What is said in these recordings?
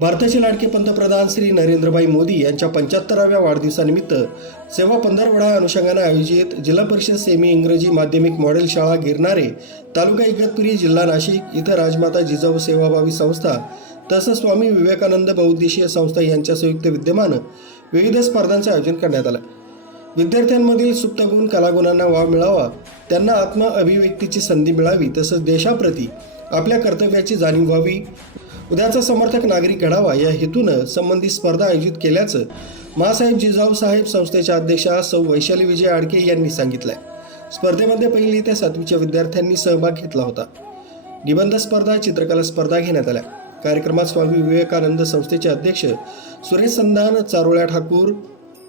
भारताचे लाडके पंतप्रधान श्री नरेंद्रभाई मोदी यांच्या पंच्याहत्तराव्या वाढदिवसानिमित्त सेवा पंधरवडा अनुषंगाने आयोजित जिल्हा परिषद सेमी इंग्रजी माध्यमिक मॉडेल शाळा गिरणारे तालुका इगतपुरी जिल्हा नाशिक इथं राजमाता जिजाऊ सेवाभावी संस्था तसंच स्वामी विवेकानंद बहुउद्देशीय संस्था यांच्या संयुक्त विद्यमानं विविध स्पर्धांचं आयोजन करण्यात आलं. विद्यार्थ्यांमधील सुप्त गुण कलागुणांना वाव मिळावा त्यांना आत्म अभिव्यक्तीची संधी मिळावी तसंच देशाप्रती आपल्या कर्तव्याची जाणीव व्हावी. उद्याचा समर्थक नागरिक घडावा या हेतूनं संबंधित स्पर्धा आयोजित केल्याचं मासाहेब जिजाऊ साहेब संस्थेच्या अध्यक्षा सौ वैशाली विजय आडके यांनी सांगितलंय. स्पर्धेमध्ये पहिली ते सातवीच्या विद्यार्थ्यांनी सहभाग घेतला होता. निबंध स्पर्धा चित्रकला स्पर्धा घेण्यात आल्या. कार्यक्रमात स्वामी विवेकानंद संस्थेचे अध्यक्ष सुरेश संधान चारोळ्या ठाकूर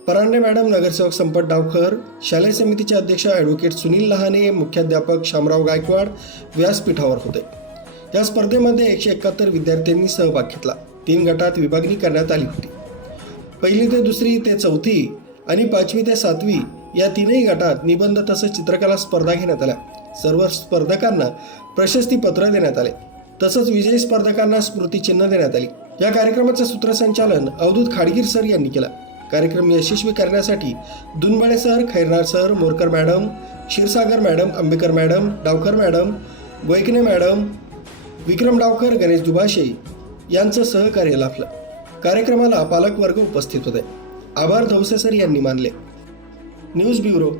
परांडे मॅडम नगरसेवक संपत डावकर शालेय समितीचे अध्यक्ष ॲडव्होकेट सुनील लहाने मुख्याध्यापक शामराव गायकवाड व्यासपीठावर होते. या स्पर्धेमध्ये एकशे एकाहत्तर विद्यार्थ्यांनी सहभाग घेतला. तीन गटात विभागणी करण्यात आली होती. पहिली ते दुसरी ते चौथी आणि पाचवी ते सातवी या तीनही गटात निबंध तसंच चित्रकला स्पर्धा घेण्यात आल्या. सर्व स्पर्धकांना प्रशस्तीपत्र देण्यात आले. तसंच विजयी स्पर्धकांना स्मृतिचिन्ह देण्यात आली. या कार्यक्रमाचं सूत्रसंचालन अवधूत खाडगीर सर यांनी केलं. कार्यक्रम यशस्वी करण्यासाठी Dunbale sir Khairnar sir Morkar madam Kshirsagar madam Ambekar madam Dawkar madam Goykane madam Vikram Dawkar Ganesh Dubhashe यांचं सहकार्य लाभलं. कार्यक्रमाला पालकवर्ग उपस्थित होते. आभार धवसेसर यांनी मानले. News bureau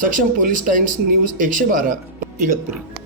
Saksham police times news एकशे बारा इगतपुरी.